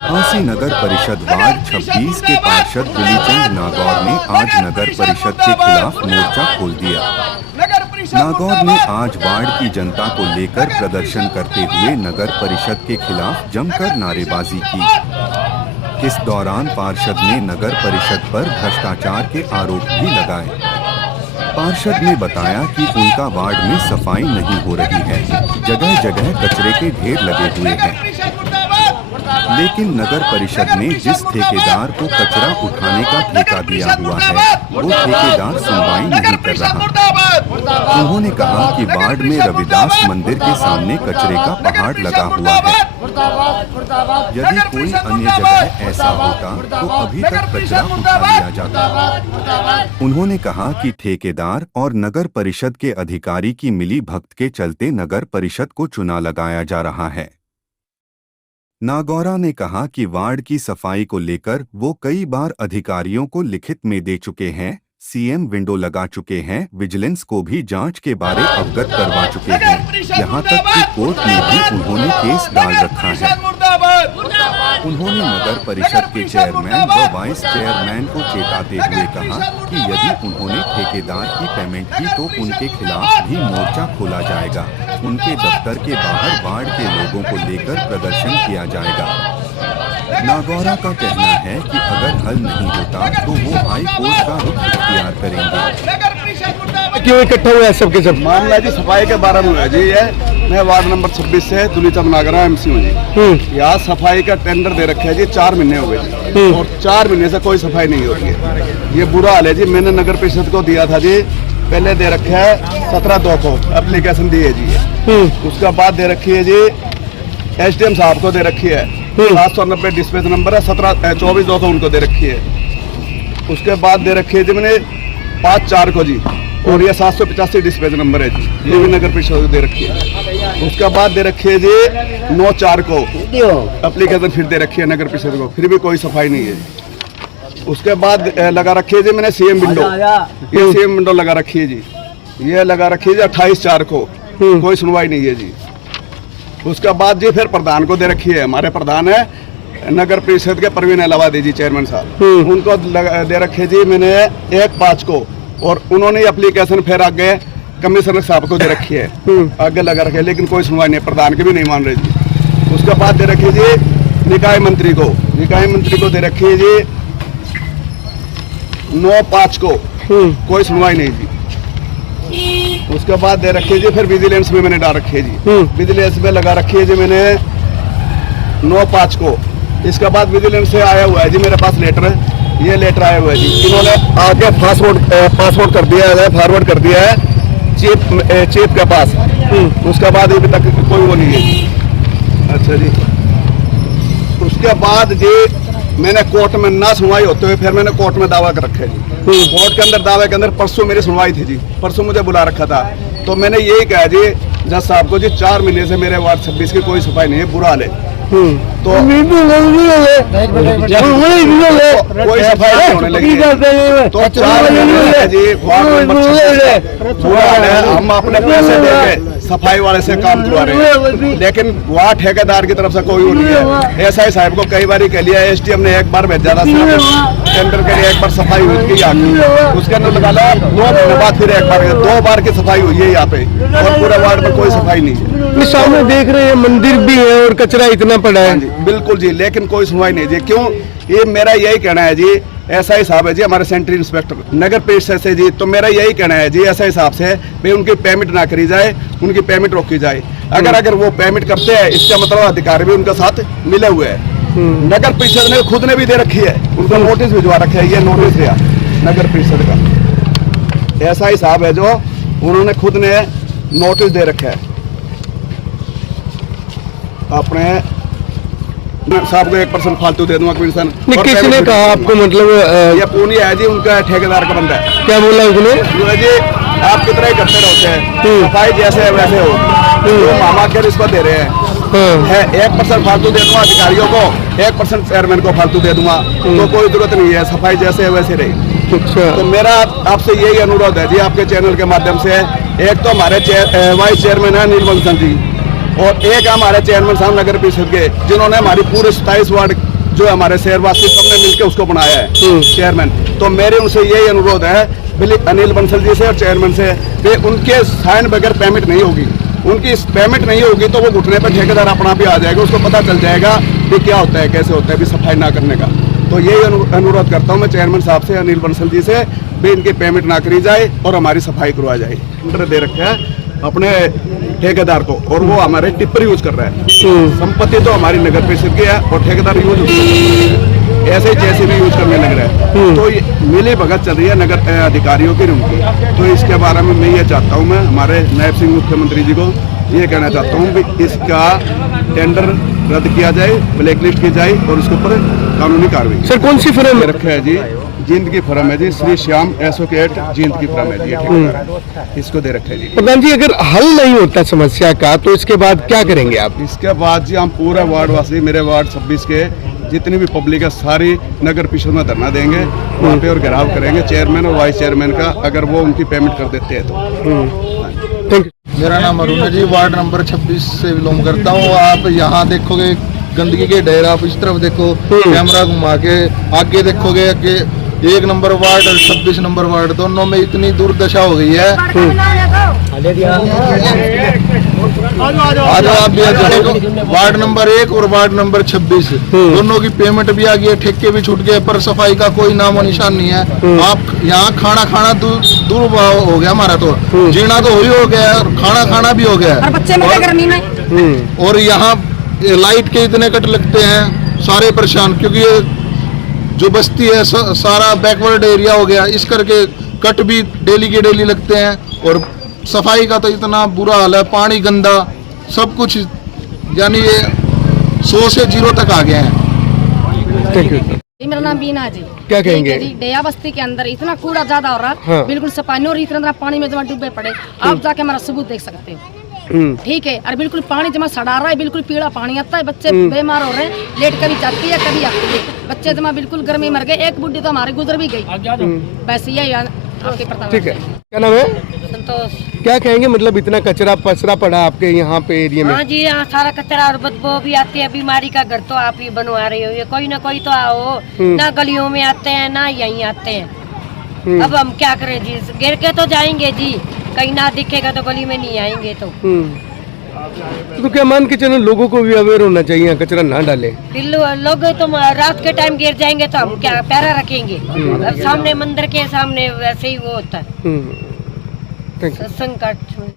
झांसी नगर परिषद वार्ड 26 के पार्षद गुलीचंद नागौर ने आज नगर परिषद के खिलाफ मोर्चा खोल दिया। नागौर ने आज वार्ड की जनता को लेकर प्रदर्शन करते हुए नगर परिषद के खिलाफ जमकर नारेबाजी की। इस दौरान पार्षद ने नगर परिषद पर भ्रष्टाचार के आरोप भी लगाए। पार्षद ने बताया कि उनका वार्ड में सफाई नहीं हो रही है, जगह जगह कचरे के ढेर लगे हुए हैं, लेकिन नगर परिषद ने जिस ठेकेदार को कचरा उठाने का ठेका दिया हुआ है वो ठेकेदार सुनवाई नहीं कर रहा। उन्होंने कहा कि वार्ड में रविदास मंदिर के सामने कचरे का पहाड़ लगा हुआ है। यदि कोई अन्य जगह ऐसा होता तो अभी तक कचरा उठा लिया जाता। उन्होंने कहा कि ठेकेदार और नगर परिषद के अधिकारी की मिली भगत के चलते नगर परिषद को चुना लगाया जा रहा है। नागौरा ने कहा कि वार्ड की सफाई को लेकर वो कई बार अधिकारियों को लिखित में दे चुके हैं, सीएम विंडो लगा चुके हैं, विजिलेंस को भी जांच के बारे अवगत करवा चुके हैं, यहाँ तक कि कोर्ट में भी उन्होंने केस डाल रखा है। उन्होंने नगर परिषद के चेयरमैन व वाइस चेयरमैन को चेताते हुए कहा कि यदि उन्होंने ठेकेदार की पेमेंट की तो उनके खिलाफ भी मोर्चा खोला जाएगा। उनके दफ्तर के बाहर वार्ड के लोगों को लेकर प्रदर्शन किया जाएगा। नागौरा का कहना है कि अगर हल नहीं होता तो वो हाई कोर्ट का रुख इख्तियार करेंगे। क्यों इकट्ठा हुआ है सबके सब? मामला जी सफाई के बारे में है जी। ये मैं वार्ड नंबर 26 से गुलीचंद नागौरा एमसी हूँ जी। यहाँ सफाई का टेंडर दे रखे है जी, 4 महीने हो गए जी, और 4 महीने से कोई सफाई नहीं हो रही है। ये बुरा हाल है जी। मैंने नगर परिषद को दिया था जी, पहले दे रखा है 17/2 को एप्लीकेशन दी है जी। उसका बाद दे रखी है जी एसडीएम साहब को दे रखी है 790 डिस्पैच नंबर है, 24/2 को उनको दे रखी है। उसके बाद दे रखी है जी मैंने 5/4 को जी, और ये 785 डिस्पैच नंबर है जी, ये भी नगर परिषद को दे रखी है। उसके बाद दे रखी है जी 9/4 को एप्लीकेशन फिर दे रखी है नगर परिषद को, फिर भी कोई सफाई नहीं है। उसके बाद लगा रखी है जी मैंने सीएम विंडो, ये सीएम विंडो लगा रखी है जी, ये लगा रखी है जी 28/4 को, कोई सुनवाई नहीं है जी। उसके बाद जी फिर प्रधान को दे रखी है, हमारे प्रधान है नगर परिषद के परवीन अलावादी जी चेयरमैन साहब, उनको दे रखे जी मैंने 1/5 को, और उन्होंने एप्लीकेशन फिर आगे कमिश्नर साहब को दे रखी है, आगे लगा रखे, लेकिन कोई सुनवाई नहीं, प्रधान की भी नहीं मान रहे जी। उसके बाद दे रखी जी निकाय मंत्री को, निकाय मंत्री को दे रखी है जी 9/5 को, कोई सुनवाई नहीं जी। उसके बाद दे रखी है जी फिर विजिलेंस में मैंने डाल रखी है जी, विजिलेंस में लगा रखी है जी मैंने 9/5 को। इसके बाद विजिलेंस से आया हुआ है जी मेरे पास लेटर, ये लेटर आया हुआ है जी, इन्होंने आगे पासपोर्ट कर दिया है, फॉरवर्ड कर दिया है चीफ के पास। उसके बाद अभी तक कोई वो नहीं है। अच्छा जी, उसके बाद जी मैंने कोर्ट में ना सुनवाई होते हुए फिर मैंने कोर्ट में दावा कर रखा है जी। कोर्ट के अंदर दावे के अंदर परसों मेरी सुनवाई थी जी, परसों मुझे बुला रखा था, तो मैंने यही कहा जी जज साहब को जी 4 महीने से मेरे वार्ड 26 की कोई सफाई नहीं है, बुरा हाल है, तो कोई सफाई नहीं होने लगी है। तो 4 महीने जी वार्ड नंबर 26 बुरा हाल है। हम अपने पैसे देके सफाई वाले से काम करवा रहे हैं, लेकिन वहाँ ठेकेदार की तरफ से कोई वो नहीं है। एसआई साहब को कई बार कह लिया, एसडीएम ने एक बार भेजा था टेंडर के लिए, एक बार सफाई हुई थी यहाँ, उसके अंदर निकाला 2 महीने बाद फिर एक बार, 2 बार की सफाई हुई है यहाँ पे, और पूरे वार्ड में कोई सफाई नहीं है। सामने देख रहे हैं मंदिर भी है और कचरा इतना पड़ा है। बिल्कुल जी, लेकिन कोई सुनवाई नहीं जी। क्यों? ये मेरा यही कहना है जी, एसआई साहब है जी हमारे सेंट्रल इंस्पेक्टर नगर परिषद से जी, तो मेरा यही कहना है जी एसआई साहब से भाई उनकी पेमेंट ना करी जाए, उनकी पेमेंट रोकी जाए। अगर वो पेमेंट करते हैं इसका मतलब अधिकारी भी उनके साथ मिले हुए हैं। नगर परिषद ने खुद ने भी दे रखी है, उनको नोटिस भिजवा रखा है, ये नोटिस दिया नगर परिषद का, एसआई साहब है जो उन्होंने खुद ने नोटिस दे रखा है अपने साहब को 1% फालतू दे दूंगा कमीशन। किसने कहा आपको? मतलब ये पूनी है जी, उनका ठेकेदार का बंदा है। क्या बोला उसने? जी आप कितना ही करते रहते हैं, सफाई जैसे है वैसे हो, तो मामा के रिश्वत दे रहे हैं। 1% फालतू दे दूंगा अधिकारियों को, 1% चेयरमैन को फालतू दे दूंगा, तो कोई जरूरत नहीं है, सफाई जैसे है वैसे रही। अच्छा, तो मेरा आपसे यही अनुरोध है जी आपके चैनल के माध्यम से, एक तो हमारे वाइस चेयरमैन है नीलमणि जी, और एक हमारे चेयरमैन साहब नगर परिषद के, जिन्होंने हमारी पूरे 27 वार्ड जो हमारे शहरवासी सबने मिलकर उसको बनाया है चेयरमैन। तो मेरे उनसे यही अनुरोध है अनिल बंसल जी से और चेयरमैन से, कि उनके साइन बगैर पेमेंट नहीं होगी। उनकी पेमेंट नहीं होगी तो वो घुटने पर ठेकेदार अपना भी आ जाएगा, उसको पता चल जाएगा कि क्या होता है, कैसे होता है भी सफाई ना करने का। तो यही अनुरोध करता हूँ मैं चेयरमैन साहब से, अनिल बंसल जी से, भी इनकी पेमेंट ना करी जाए और हमारी सफाई करवा जाए। टेंडर दे रखा है अपने ठेकेदार को और वो हमारे टिप्पर यूज कर रहा है। संपत्ति तो हमारी नगर परिषद की है और ठेकेदार यूज ऐसे जैसे भी यूज करने लग रहा है। तो ये मिली भगत चल रही है नगर अधिकारियों की उनकी। तो इसके बारे में मैं ये चाहता हूँ, मैं हमारे नायब सिंह मुख्यमंत्री जी को ये कहना चाहता हूँ कि इसका टेंडर रद्द किया जाए, ब्लैकलिस्ट की जाए और उसके ऊपर कानूनी कार्रवाई। सर कौन सी फर्म रखा है जी, जींद की फर्म है जी, श्री श्याम एसोसिएट जींद की फर्म है जी, इसको दे रखा है जी। प्रधान जी, अगर हल नहीं होता समस्या का तो इसके बाद क्या करेंगे आप? इसके बाद जी हम पूरा वार्ड वासी, मेरे वार्ड 26 के जितनी भी पब्लिक है सारी नगर परिषद में धरना देंगे वहाँ पे और घेराव करेंगे चेयरमैन और वाइस चेयरमैन का, अगर वो उनकी पेमेंट कर देते हैं तो। Thank you. मेरा नाम अरुण है जी, वार्ड नंबर 26 से बिलोंग करता हूँ। आप यहाँ देखोगे गंदगी के ढेर, आप इस तरफ देखो, कैमरा घुमा के आगे देखोगे कि 1 नंबर वार्ड और 26 नंबर वार्ड दोनों में इतनी दुर्दशा हो गई है। आज आप भी देखो, वार्ड नंबर 1 और वार्ड नंबर 26 दोनों की पेमेंट भी आ गई है, ठेके भी छूट गए, पर सफाई का कोई नामो निशान नहीं है। आप यहाँ खाना दुर्भाव हो गया हमारा, तो जीना तो हो गया और खाना भी हो गया और बच्चे में गर्मी में। और यहाँ लाइट के इतने कट लगते हैं, सारे परेशान, क्योंकि ये जो बस्ती है सारा बैकवर्ड एरिया हो गया, इस करके कट भी डेली के डेली लगते हैं। और सफाई का तो इतना बुरा हाल है, पानी गंदा, सब कुछ, यानी ये 100 से 0 तक आ गए हैं। Thank you. जी मेरा नाम बीना जी। क्या कहेंगे? जी डेया बस्ती के अंदर इतना कूड़ा ज्यादा हो रहा है, हाँ। बिल्कुल सफाई नहीं, और इतना पानी में जमा डूबे पड़े। आप जाके हमारा सबूत देख सकते हो, ठीक है। और बिल्कुल पानी जमा सड़ा रहा है, बिल्कुल पीला पानी आता है, बच्चे बीमार हो रहे हैं, लेट कभी जाती है कभी आती है, बच्चे जमा बिल्कुल गर्मी मर गए, एक बुढ़ी तो हमारे गुजर भी गई। वैसे यही आपके प्रताप। ठीक है, क्या नाम है? संतोष। क्या कहेंगे, मतलब इतना कचरा पसरा पड़ा आपके यहाँ पे एरिया में? हाँ जी, यहाँ सारा कचरा और बदबू भी आती है, बीमारी का घर तो आप ही बनवा रहे हो। ये कोई ना कोई तो आओ, ना गलियों में आते हैं ना यहीं आते हैं। अब हम क्या करें जी, गिर के तो जाएंगे जी, कहीं ना दिखेगा तो गली में नहीं आएंगे तो। तो क्या मान के चलो, लोगों को भी अवेयर होना चाहिए, कचरा ना डाले। फिर लोग तो रात के टाइम गिर जाएंगे तो हम क्या पैरा रखेंगे? अब सामने मंदिर के सामने वैसे ही वो होता है थैंक यू। सत्संग का।